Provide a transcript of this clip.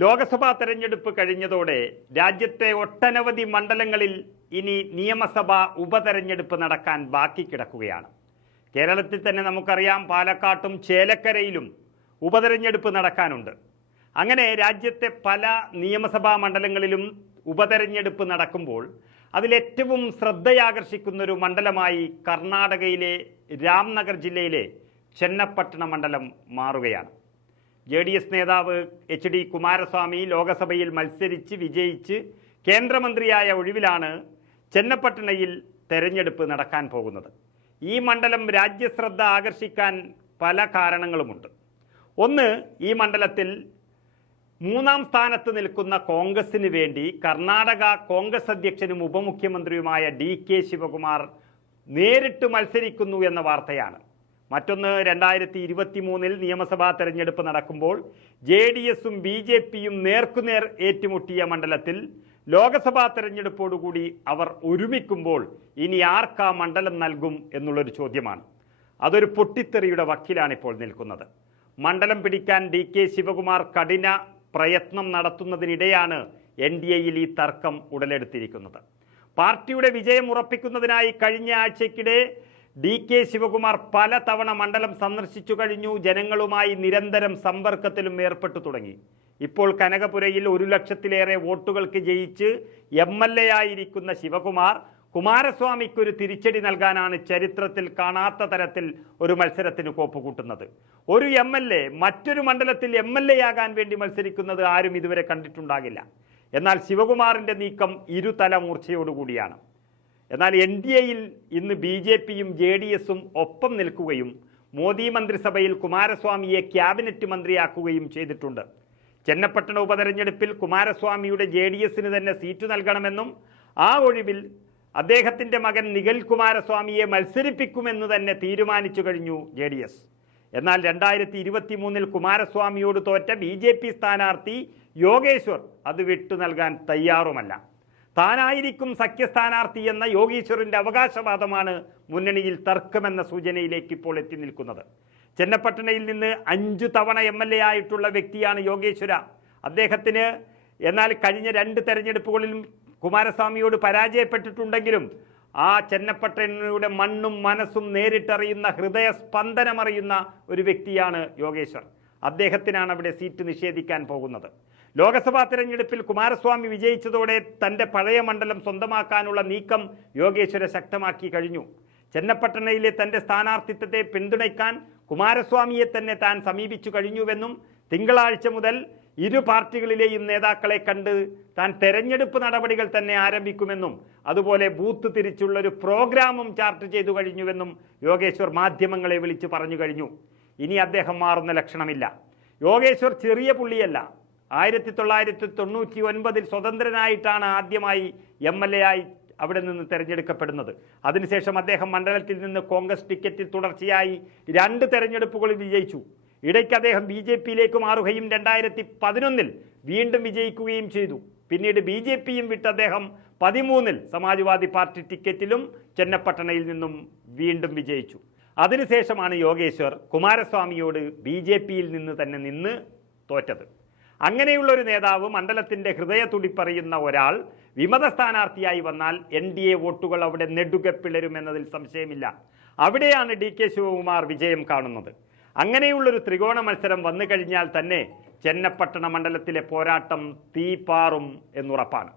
ലോക്സഭാ തെരഞ്ഞെടുപ്പ് കഴിഞ്ഞതോടെ രാജ്യത്തെ ഒട്ടനവധി മണ്ഡലങ്ങളിൽ ഇനി നിയമസഭാ ഉപതെരഞ്ഞെടുപ്പ് നടക്കാൻ ബാക്കി കിടക്കുകയാണ്. കേരളത്തിൽ തന്നെ നമുക്കറിയാം പാലക്കാട്ടും ചേലക്കരയിലും ഉപതെരഞ്ഞെടുപ്പ് നടക്കാനുണ്ട്. അങ്ങനെ രാജ്യത്തെ പല നിയമസഭാ മണ്ഡലങ്ങളിലും ഉപതെരഞ്ഞെടുപ്പ് നടക്കുമ്പോൾ അതിലേറ്റവും ശ്രദ്ധയാകർഷിക്കുന്ന ഒരു മണ്ഡലമായി കർണാടകയിലെ രാംനഗർ ജില്ലയിലെ ചെന്നപ്പട്ടണ മണ്ഡലം മാറുകയാണ്. ജെ ഡി എസ് നേതാവ് എച്ച് ഡി കുമാരസ്വാമി ലോക്സഭയിൽ മത്സരിച്ച് വിജയിച്ച് കേന്ദ്രമന്ത്രിയായ ഒഴിവിലാണ് ചെന്നപ്പട്ടണയിൽ തെരഞ്ഞെടുപ്പ് നടക്കാൻ പോകുന്നത്. ഈ മണ്ഡലം രാജ്യശ്രദ്ധ ആകർഷിക്കാൻ പല കാരണങ്ങളുമുണ്ട്. ഒന്ന് ഈ മണ്ഡലത്തിൽ മൂന്നാം സ്ഥാനത്ത് നിൽക്കുന്ന കോൺഗ്രസിന് വേണ്ടി കർണാടക കോൺഗ്രസ് അധ്യക്ഷനും ഉപമുഖ്യമന്ത്രിയുമായ ഡി കെ ശിവകുമാർ നേരിട്ട് മത്സരിക്കുന്നു എന്ന വാർത്തയാണ്. മറ്റൊന്ന് രണ്ടായിരത്തി ഇരുപത്തി മൂന്നിൽ നിയമസഭാ തെരഞ്ഞെടുപ്പ് നടക്കുമ്പോൾ ജെ ഡി എസും ബി ജെ പിയും നേർക്കുനേർ ഏറ്റുമുട്ടിയ മണ്ഡലത്തിൽ ലോക്സഭാ തെരഞ്ഞെടുപ്പോടുകൂടി അവർ ഒരുമിക്കുമ്പോൾ ഇനി ആർക്കാ മണ്ഡലം നൽകും എന്നുള്ളൊരു ചോദ്യമാണ്. അതൊരു പൊട്ടിത്തെറിയുടെ വക്കിലാണ് ഇപ്പോൾ നിൽക്കുന്നത്. മണ്ഡലം പിടിക്കാൻ ഡി കെ ശിവകുമാർ കഠിന പ്രയത്നം നടത്തുന്നതിനിടെയാണ് എൻ ഡി എയിൽ ഈ തർക്കം ഉടലെടുത്തിരിക്കുന്നത്. പാർട്ടിയുടെ വിജയം ഉറപ്പിക്കുന്നതിനായി കഴിഞ്ഞ ആഴ്ചയ്ക്കിടെ ഡി കെ ശിവകുമാർ പലതവണ മണ്ഡലം സന്ദർശിച്ചു കഴിഞ്ഞു ജനങ്ങളുമായി നിരന്തരം സമ്പർക്കത്തിലും ഏർപ്പെട്ടു തുടങ്ങി. ഇപ്പോൾ കനകപുരയിൽ ഒരു ലക്ഷത്തിലേറെ വോട്ടുകൾക്ക് ജയിച്ച് എം എൽ എ ആയിരിക്കുന്ന ശിവകുമാർ കുമാരസ്വാമിക്കൊരു തിരിച്ചടി നൽകാനാണ് ചരിത്രത്തിൽ കാണാത്ത തരത്തിൽ ഒരു മത്സരത്തിന് കോപ്പ് കൂട്ടുന്നത് ഒരു എം എൽ എ മറ്റൊരു മണ്ഡലത്തിൽ എം എൽ എ ആകാൻ വേണ്ടി മത്സരിക്കുന്നത് ആരും ഇതുവരെ കണ്ടിട്ടുണ്ടാകില്ല. എന്നാൽ ശിവകുമാറിന്റെ നീക്കം ഇരുതല മൂർച്ചയോടുകൂടിയാണ്. എന്നാൽ എൻ ഡി എയിൽ ഇന്ന് ബി ജെ പിയും ജെ ഡി എസും ഒപ്പം നിൽക്കുകയും മോദി മന്ത്രിസഭയിൽ കുമാരസ്വാമിയെ ക്യാബിനറ്റ് മന്ത്രിയാക്കുകയും ചെയ്തിട്ടുണ്ട്. ചെന്നപ്പട്ടണ ഉപതെരഞ്ഞെടുപ്പിൽ കുമാരസ്വാമിയുടെ ജെ ഡി എസിന് തന്നെ സീറ്റ് നൽകണമെന്നും ആ ഒഴിവിൽ അദ്ദേഹത്തിന്റെ മകൻ നിഖിൽ കുമാരസ്വാമിയെ മത്സരിപ്പിക്കുമെന്ന് തന്നെ തീരുമാനിച്ചു കഴിഞ്ഞു ജെ ഡി എസ്. എന്നാൽ രണ്ടായിരത്തി ഇരുപത്തി മൂന്നിൽ കുമാരസ്വാമിയോട് തോറ്റ ബി ജെ പി സ്ഥാനാർത്ഥി യോഗേശ്വർ അത് വിട്ടു നൽകാൻ തയ്യാറുമല്ല. താനായിരിക്കും സഖ്യസ്ഥാനാർത്ഥി എന്ന യോഗീശ്വറിന്റെ അവകാശവാദമാണ് മുന്നണിയിൽ തർക്കമെന്ന സൂചനയിലേക്ക് ഇപ്പോൾ എത്തി നിൽക്കുന്നത്. ചെന്നപ്പട്ടണയിൽ നിന്ന് അഞ്ചു തവണ എം എൽ എ ആയിട്ടുള്ള വ്യക്തിയാണ് യോഗേശ്വര. അദ്ദേഹത്തിന് എന്നാൽ കഴിഞ്ഞ രണ്ട് തെരഞ്ഞെടുപ്പുകളിലും കുമാരസ്വാമിയോട് പരാജയപ്പെട്ടിട്ടുണ്ടെങ്കിലും ആ ചെന്നപ്പട്ടണയുടെ മണ്ണും മനസ്സും നേരിട്ടറിയുന്ന ഹൃദയ സ്പന്ദനമറിയുന്ന ഒരു വ്യക്തിയാണ് യോഗേശ്വർ. അദ്ദേഹത്തിനാണ് അവിടെ സീറ്റ് നിഷേധിക്കാൻ പോകുന്നത്. ലോക്സഭാ തെരഞ്ഞെടുപ്പിൽ കുമാരസ്വാമി വിജയിച്ചതോടെ തന്റെ പഴയ മണ്ഡലം സ്വന്തമാക്കാനുള്ള നീക്കം യോഗേശ്വര ശക്തമാക്കി കഴിഞ്ഞു. ചെന്നപ്പട്ടണയിലെ തന്റെ സ്ഥാനാർത്ഥിത്വത്തെ പിന്തുണയ്ക്കാൻ കുമാരസ്വാമിയെ തന്നെ താൻ സമീപിച്ചു കഴിഞ്ഞുവെന്നും തിങ്കളാഴ്ച മുതൽ ഇരു പാർട്ടികളിലെയും നേതാക്കളെ കണ്ട് താൻ തെരഞ്ഞെടുപ്പ് നടപടികൾ തന്നെ ആരംഭിക്കുമെന്നും അതുപോലെ ബൂത്ത് തിരിച്ചുള്ള ഒരു പ്രോഗ്രാമും ചാർട്ട് ചെയ്തു കഴിഞ്ഞുവെന്നും യോഗേശ്വർ മാധ്യമങ്ങളെ വിളിച്ചു പറഞ്ഞു കഴിഞ്ഞു. ഇനി അദ്ദേഹം മാറുന്ന ലക്ഷണമില്ല. യോഗേശ്വർ ചെറിയ പുള്ളിയല്ല. ആയിരത്തി തൊള്ളായിരത്തി തൊണ്ണൂറ്റി ഒൻപതിൽ സ്വതന്ത്രനായിട്ടാണ് ആദ്യമായി എം എൽ എ ആയി അവിടെ നിന്ന് തെരഞ്ഞെടുക്കപ്പെടുന്നത്. അതിനുശേഷം അദ്ദേഹം മണ്ഡലത്തിൽ നിന്ന് കോൺഗ്രസ് ടിക്കറ്റിൽ തുടർച്ചയായി രണ്ട് തെരഞ്ഞെടുപ്പുകളിൽ വിജയിച്ചു. ഇടയ്ക്ക് അദ്ദേഹം ബി ജെ പിയിലേക്ക് മാറുകയും രണ്ടായിരത്തി പതിനൊന്നിൽ വീണ്ടും വിജയിക്കുകയും ചെയ്തു. പിന്നീട് ബി ജെ പിയും വിട്ട് അദ്ദേഹം പതിമൂന്നിൽ സമാജ്വാദി പാർട്ടി ടിക്കറ്റിലും ചെന്നപ്പട്ടണയിൽ നിന്നും വീണ്ടും വിജയിച്ചു. അതിനുശേഷമാണ് യോഗേശ്വർ കുമാരസ്വാമിയോട് ബി ജെ പിയിൽ നിന്ന് തന്നെ നിന്ന് തോറ്റത്. അങ്ങനെയുള്ള ഒരു നേതാവ് മണ്ഡലത്തിന്റെ ഹൃദയ തുടിപ്പറിയുന്ന ഒരാൾ വിമത സ്ഥാനാർത്ഥിയായി വന്നാൽ എൻ ഡി എ വോട്ടുകൾ അവിടെ നെടുക പിളരുമെന്നതിൽ സംശയമില്ല. അവിടെയാണ് ഡി കെ ശിവകുമാർ വിജയം കാണുന്നത്. അങ്ങനെയുള്ളൊരു ത്രികോണ മത്സരം വന്നു കഴിഞ്ഞാൽ തന്നെ ചെന്നപ്പട്ടണ മണ്ഡലത്തിലെ പോരാട്ടം തീപാറും എന്നുറപ്പാണ്.